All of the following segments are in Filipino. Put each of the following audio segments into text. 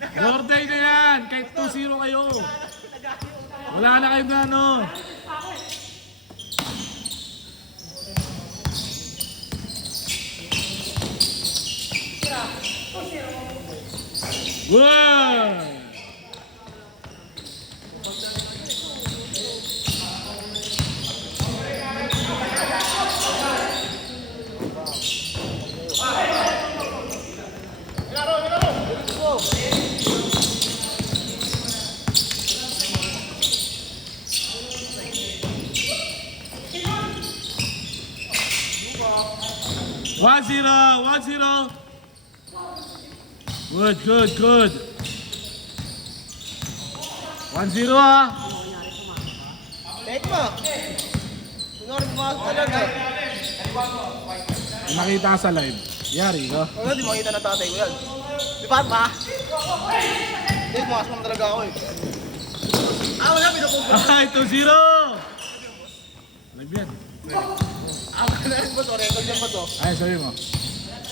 Birthday na yan! Kahit 2-0 kayo. Wala na kayo na ano. Wow! One zero. Good. 1-0 ah. Take mo. Kunwari pumasok talaga. Nakita sa live. Yari ka. Wala, di makita ng tatay ko yan. Di ba, ma? Hindi, pumasok naman talaga ako eh. Wala, pinapugod. Ay, 2-0. Live yan. Ano yan ba to? Record yan ba to? Ay, sabi mo.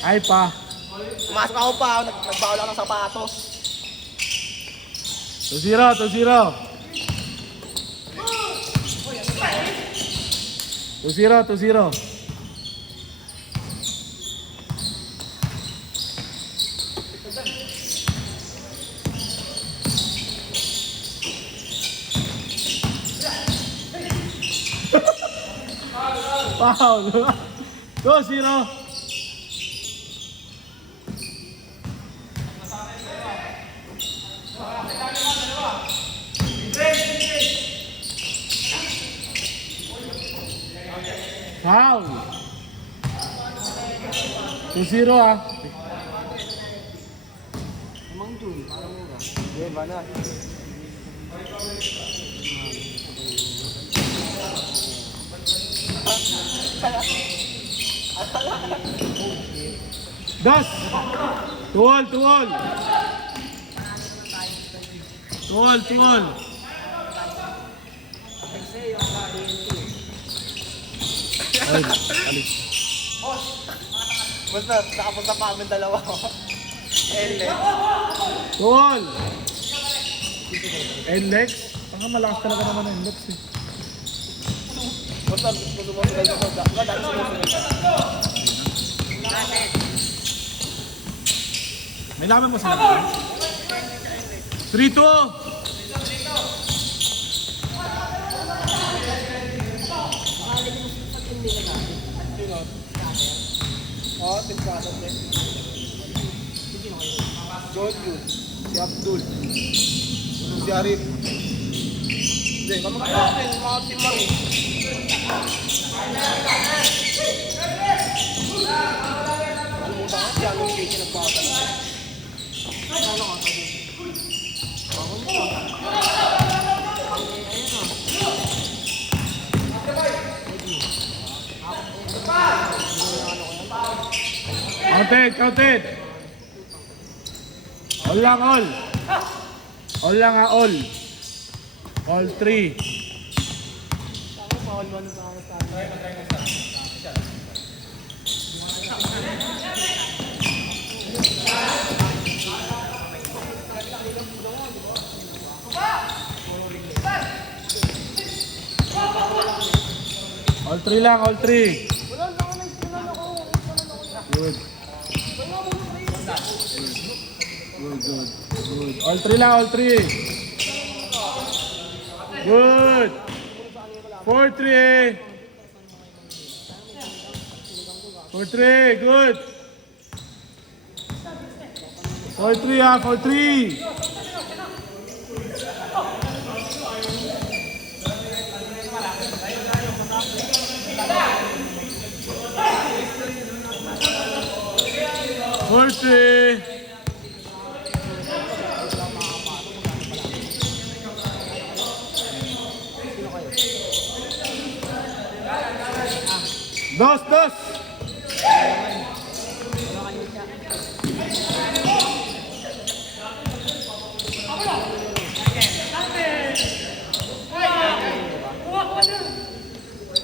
Ay pa. Pumasok ako pa, nagbawal ako ng sapatos. 2-0. 2-0. Foul. 2-0. Foul. 2-0 ah. Emang Jun, parang mura. Hindi, bana. Das. Tuol. Ay, alis. Basta, nakapunta pa kami dalawa. Ele. Tuol. Lex. Ang malakas talaga naman ang Lex eh. Basta, gusto mo sila yung soda. Wala, dahil sumusunod. May laman mo sa laman? 3-2. Oo, timplasan din. John Jun, si Abdul, si Arif. Hindi, kamag-kapin, mga team Marie. Kalimutan ko siya nung cake nagpapal. Ano ka sabi? Bakon mo. Counted. All lang. All 3. Bawal mo sa mga start. All 3 lang. Wala ako. Good. All 3 lang. Good. 4-3. 4-3. Good. 4-3 ah. 4-3. Dos.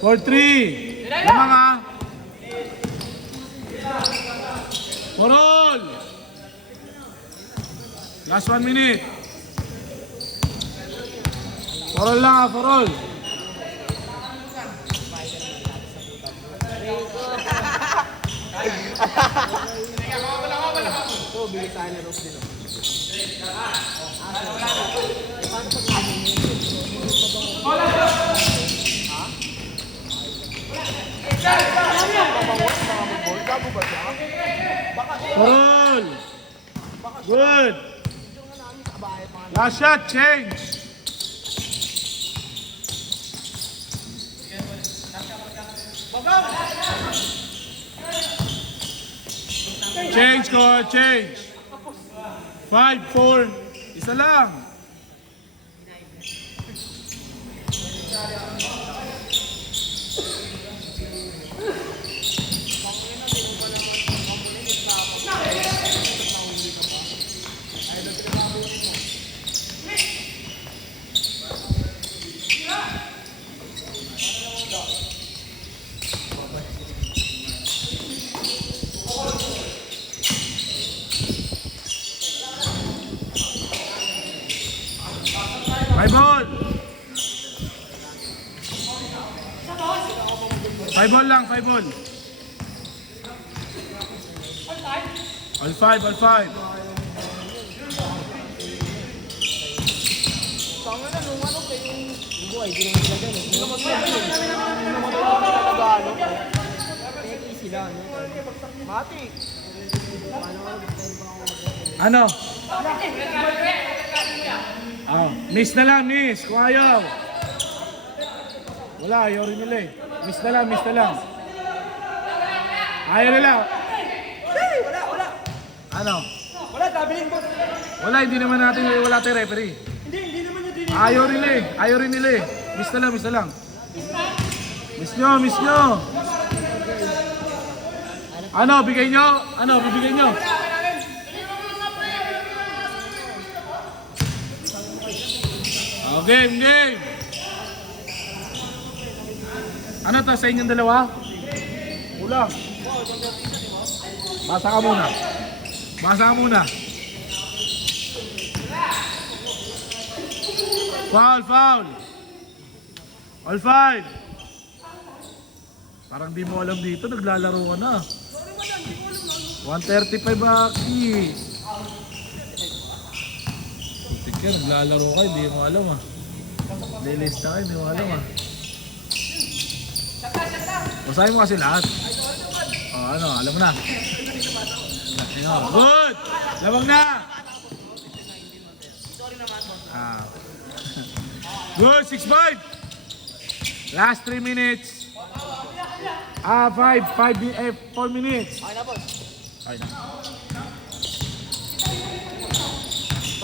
For 3. Lamang ha. For all. Last 1 minute. For all lang, for all. Oo, bilis tayo ni Rose din. For all. Good. Last shot, change. Change, coach, change. 5, 4. Isa lang. Five ball. 5 ball lang, 5 ball. All 5, all 5. Tama na, nung ano kayo yung buhay, di naman sila gano'n. Hindi naman sila gano'n. Hindi naman sila gano'n. Peki sila, no? Mati. Ano? Miss na lang, miss. Kung ayaw. Wala, ayaw rin nila eh. Miss na lang, miss na lang. Ayaw nila. Wala. Ano? Wala, tabiling boss. Wala, hindi naman natin, wala tayong referee. Hindi naman yun din. Ayaw rin eh. Ayaw rin nila eh. Miss na lang, miss na lang. Miss nyo, miss nyo. Ano, bigay nyo? Ano, bibigay nyo? Oh, game, game. Ano to sa inyong dalawa? Ulang. Basa ka muna. Basa ka muna. Foul, foul. All 5. Parang di mo alam dito, naglalaro ka na. 135 Aki. Putik ka, naglalaro ka, hindi mo alam ah. Lilista ka, hindi mo alam ah. Basahin mo kasi lahat. Oh, ano, alam mo na. Good! Labang na! Ah. Good, 6-5. Last 3 minutes. 4 minutes. Okay na, boss. Okay na.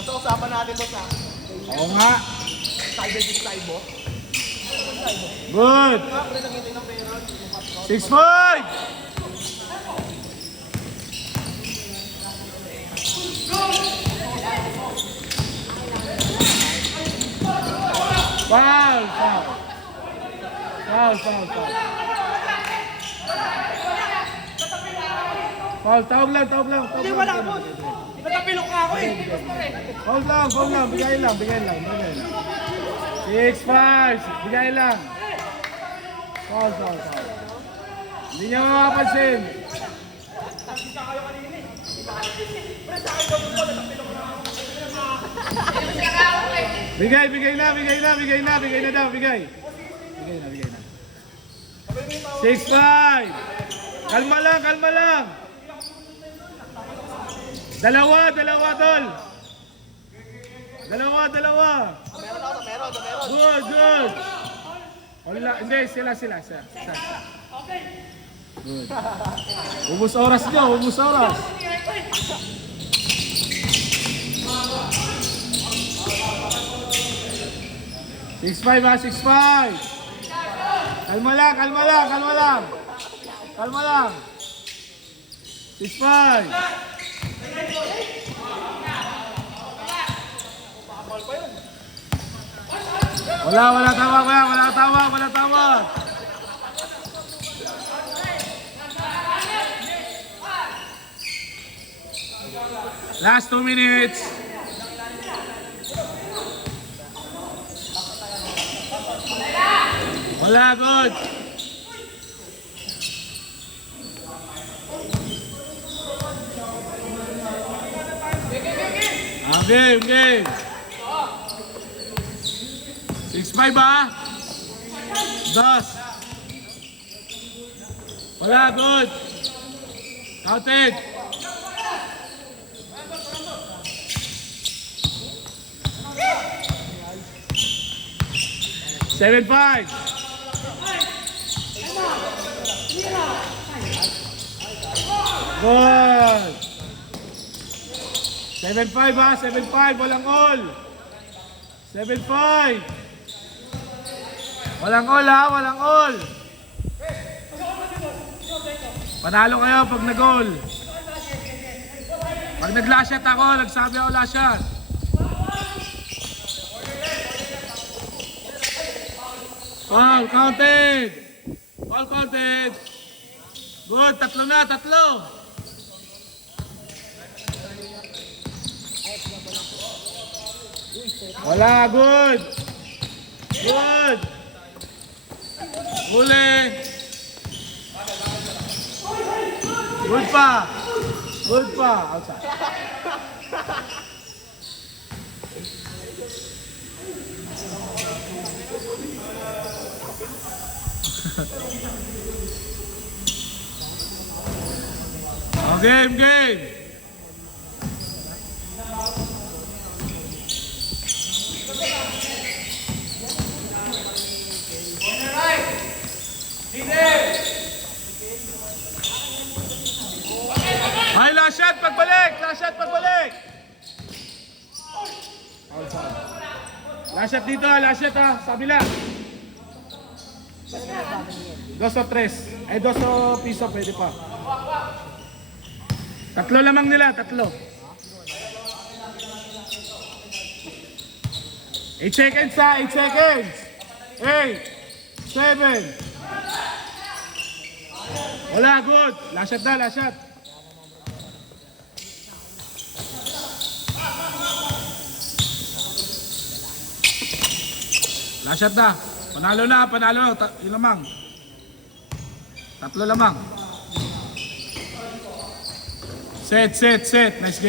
Basta usapan natin, boss, ha? Oo nga. Cyber to cyber. Good. 6-5. Foul, foul. Foul, foul, foul. Foul, tawag lang, tawag lang. Hindi, wala, boss. Natapilok ka ako, eh. Foul lang, bigay lang, bigay lang, bigay lang. 6-5, bigay lang. Foul, foul, foul. Hindi niya makapansin. Bigay, bigay na, bigay na, bigay na, bigay na daw, bigay. Bigay na, bigay na. 6-5. Kalma lang, kalma lang. Dalawa, tol. Dalawa. Meron. Good, good. Wala, hindi, sila. Good. Ubus oras nyo, ubus oras. Six five. Kalma lang. 6-5. Wala tawag. Last 2 minutes. Wala, good. Game, game. 6-5 ba? Dos. Wala, good. Counted. Seven, 5. Good. 7-5 ha, 7-5, walang all. 7-5. Walang all ha, walang all. Panalo kayo pag nag-all. Pag nag-last shot ako, nagsabi ako last shot. All counted. All counted. Good, tatlo na, tatlo. Wala, good. Good. Huli. Good pa. Good pa. Outside. Game, game. Ay, last shot, pagbalik! Last shot, pagbalik! Last shot dito, last shot ha, sa kabila. 2 o 3. Ay, 2 o piso, pwede pa. Tatlo lamang nila, tatlo. 8 seconds ha, 8 seconds. 8, 7. Wala, good. Last shot na, last shot. Last shot na. Panalo na, panalo na. Yun lamang. Tatlo lamang. Set, set, set. Nice game.